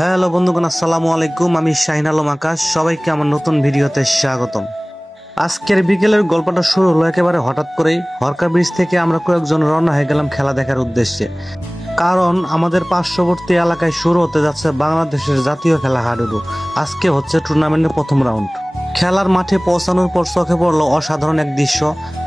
Hello বন্ধুগণ, আসসালামু আলাইকুম। আমি শাহিন আলম আকাশ। সবাইকে আমার নতুন ভিডিওতে স্বাগতম। আজকের বিকেলের গল্পটা শুরু হলো একেবারে হঠাৎ করেই। হরকা ব্রিজ থেকে আমরা কয়েকজন রওনা হয়ে গেলাম খেলা দেখার উদ্দেশ্যে। কারণ আমাদের পার্শ্ববর্তী এলাকায় শুরু হতে যাচ্ছে বাংলাদেশের জাতীয় খেলা হাডুডু। আজকে হচ্ছে টুর্নামেন্টের প্রথম রাউন্ড। খেলার মাঠে পৌঁছানোর পর চোখে পড়লো অসাধারণ এক দৃশ্য।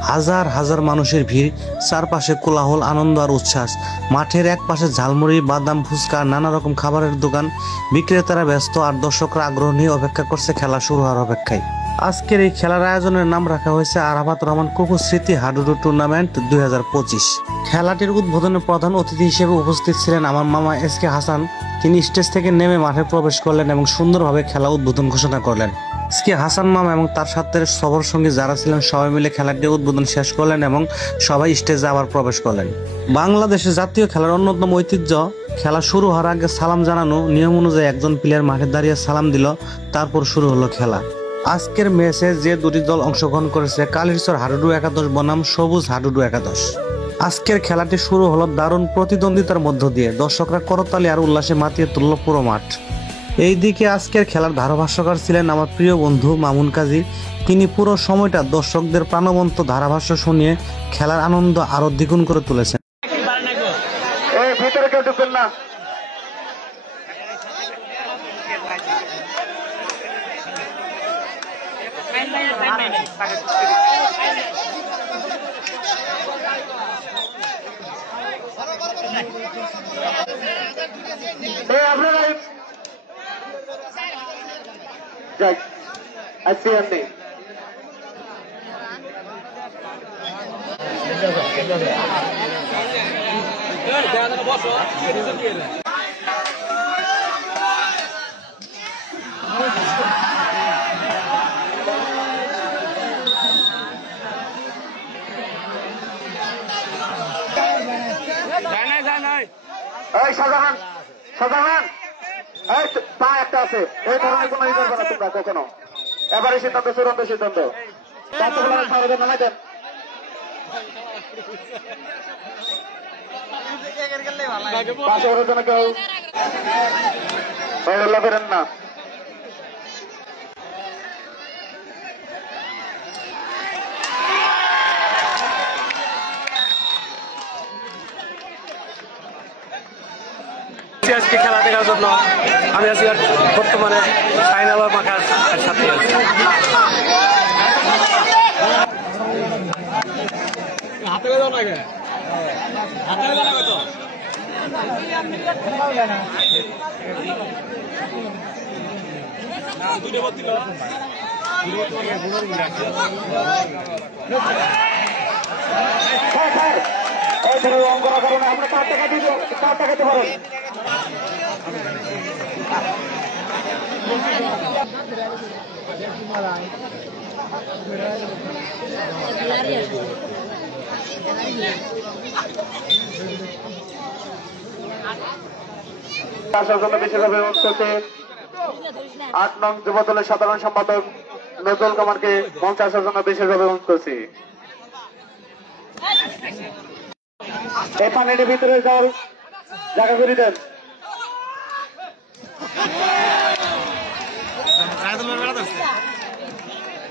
হাজার হাজার মানুষের ভিড়, চারপাশে কোলাহল, আনন্দ আর উচ্ছ্বাস। মাঠের এক পাশে ঝালমুড়ি, বাদাম, ফুচকা, নানা রকম খাবারের দোকান। বিক্রেতারা ব্যস্ত আর দর্শকরা আগ্রহ নিয়ে অপেক্ষা করছে খেলা শুরু হওয়ার অপেক্ষায়। আজকের এই খেলার আয়োজনের নাম রাখা হয়েছে আরাফাত রহমান কুকু স্মৃতি হাডুডু টুর্নামেন্ট 2025। খেলাটির উদ্বোধনে প্রধান অতিথি হিসেবে উপস্থিত ছিলেন আমার মামা এসকে হাসান। তিনি স্টেজ থেকে নেমে মাঠে প্রবেশ করলেন এবং সুন্দরভাবে খেলা উদ্বোধন ঘোষণা করলেন। এসকে হাসান মামা এবং তার সাথে সবার সঙ্গে যারা ছিলেন সবাই মিলে খেলাটি উদ্বোধন শেষ করলেন এবং সবাই স্টেজে আবার প্রবেশ করলেন। বাংলাদেশের জাতীয় খেলার অন্যতম ঐতিহ্য, খেলা শুরু হওয়ার আগে সালাম জানানো। নিয়ম অনুযায়ী একজন প্লেয়ার মাঠে দাঁড়িয়ে সালাম দিল, তারপর শুরু হলো খেলা। আজকের ম্যাচে যে দুটি দল অংশগ্রহণ করেছে, কালিরচর হাডুডু একাদশ বনাম সবুজ হাডুডু একাদশ। আজকের খেলাটি শুরু হলো দারুণ প্রতিদ্বন্দ্বিতার মধ্য দিয়ে। দর্শকরা করতালি আর উল্লাসে মাতিয়ে তুলল পুরো মাঠ। এইদিকে আজকের খেলার ধারাভাষ্যকার ছিলেন আমার প্রিয় বন্ধু মামুন কাজী। তিনি পুরো সময়টা দর্শকদের প্রাণবন্ত ধারাভাষ্য শুনিয়ে খেলার আনন্দ আরো দ্বিগুণ করে তুলেছেন। পা একটা আছে, এই ধরনের কোনো ই করবে না তোমরা কখনো। এবারে সিদ্ধান্ত, চূড়ান্ত সিদ্ধান্ত। পাশে ওঠার জন্য কেউ ফেরেন না। আজকে খেলা দেখার জন্য আমি আছি বর্তমানে শাহিন আলম আকাশ সাথে আছি। আমরা 4 টাকা দিতে পারেন। আসার জন্য বিশেষভাবে অনুরোধ করছে 8 নং যুব দলের সাধারণ সম্পাদক নজরুল কামারকে মঞ্চে আসার জন্য বিশেষভাবে অনুরোধ করছি। এই পানির ভিতরে যাওয়ার জায়গা করে দেন।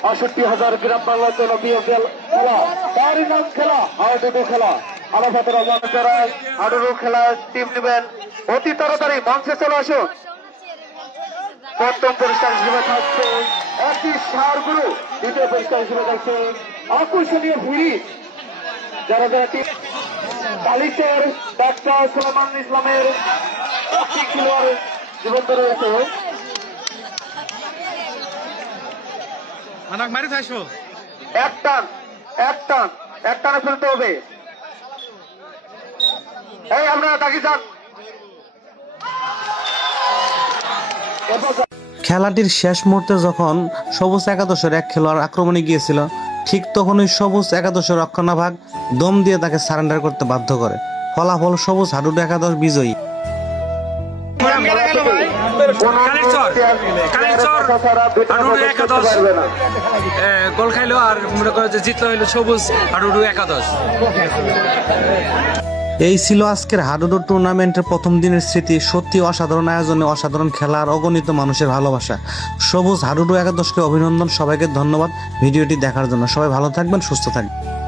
৬৮,০০০ গ্রাম বাংলার জন্য বিএসএল খেলা, তারই নাম খেলা হাডুডু খেলা। আরাফাত রহমান যারা হাডুডু খেলা টিম নেবেন অতি তাড়াতাড়ি মঞ্চে চলে আসুন। প্রথম পুরস্কার হিসেবে থাকছে একটি সারগুরু, দ্বিতীয় পুরস্কার হিসেবে থাকছে আকর্ষণীয় হুড়ি। যারা যারা টিম কালিচর ডাক্তার সুলেমান ইসলামের একটি খেলোয়াড় জীবন্ত রয়েছে। এক টানে ফেলতে হবে। এই আমরা তাকি যান। খেলাটির শেষ মুহূর্তে যখন সবুজ একাদশের এক খেলোয়াড় আক্রমণে গিয়েছিল, ঠিক তখনই সবুজ একাদশের রক্ষণাভাগ দম দিয়ে তাকে সারেন্ডার করতে বাধ্য করে। ফলাফল সবুজ হাডুডু একাদশ বিজয়ী। গোল খাইলো আর মনে করে যে জিতলো হইলো সবুজ হাডুডু একাদশ। এই ছিল আজকের হাডুডু টুর্নামেন্টের প্রথম দিনের স্মৃতি। সত্যি অসাধারণ আয়োজনে, অসাধারণ খেলা আর অগণিত মানুষের ভালোবাসা। সবুজ হাডুডু একাদশকে অভিনন্দন, সবাইকে ধন্যবাদ ভিডিওটি দেখার জন্য। সবাই ভালো থাকবেন, সুস্থ থাকবেন।